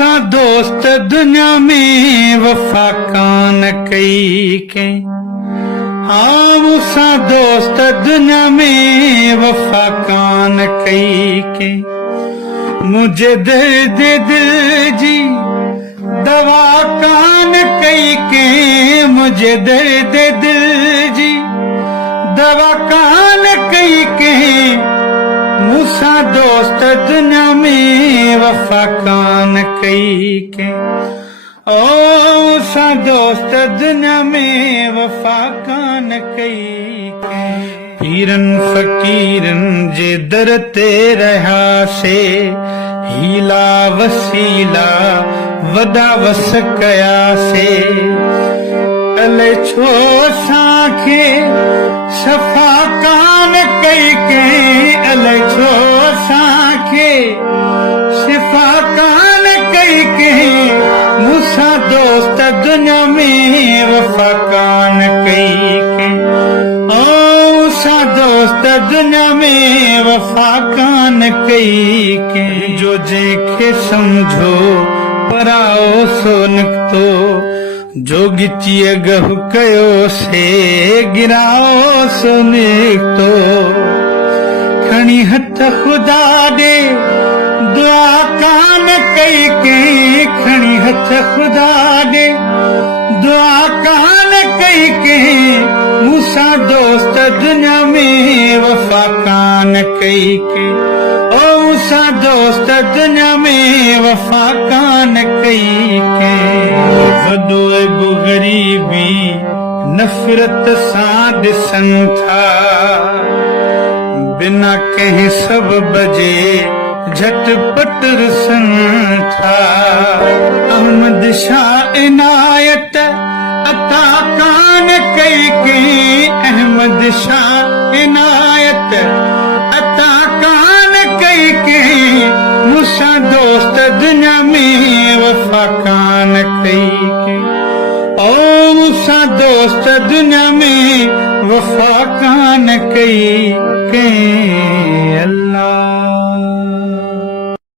मूसा दोस्त दुनिया में वफा कान कई के, हाँ मूसा दोस्त दुनिया में वफा कान कई के। मुझे दर्द दिल जी दवा कान कई के, मुझे दर्द दिल जी दवा कान कई के। मूसा दोस्त दुनिया में वफा कान कई के, ओ मूसा दोस्त दुनिया में वफा कान कई के। पीरन फकीरन जे दर ते रहा से, हीला वसीला वदा वस कया से। अले छो साखे सफ़ा कान कई के, अले छो साखे सफ़ा कान कई के। मूसा दोस्त दुनिया में वफा कान कई के, ओ मूसा दोस्त दुनिया में वफा कान कई के। जो जेके समझो पराओ सो निकतो, जो गिचिए गहु कयो से गिराओ सो निकतो। खणी हथ खुदा दे दुआ कान कई के, खणी हथ खुदा दे दुआ कान कई के। मूसा दोस्त दुनिया में वफा कान कई के, ओ मूसा दोस्त दुनिया में वफा कान कई के। वॾो एगो ग़रीबी नफ़रत सां ॾिसन था, बिना कंहिं सबब जे झटपट रुसन था। अहमद शाह इनायत अता कान कई के, अहमद शाह इनायत अता कान कई के। मूसा दोस्त दुनिया में वफा कान कई के, ओ मूसा दोस्त दुनिया में वफा कान कई के। अल्लाह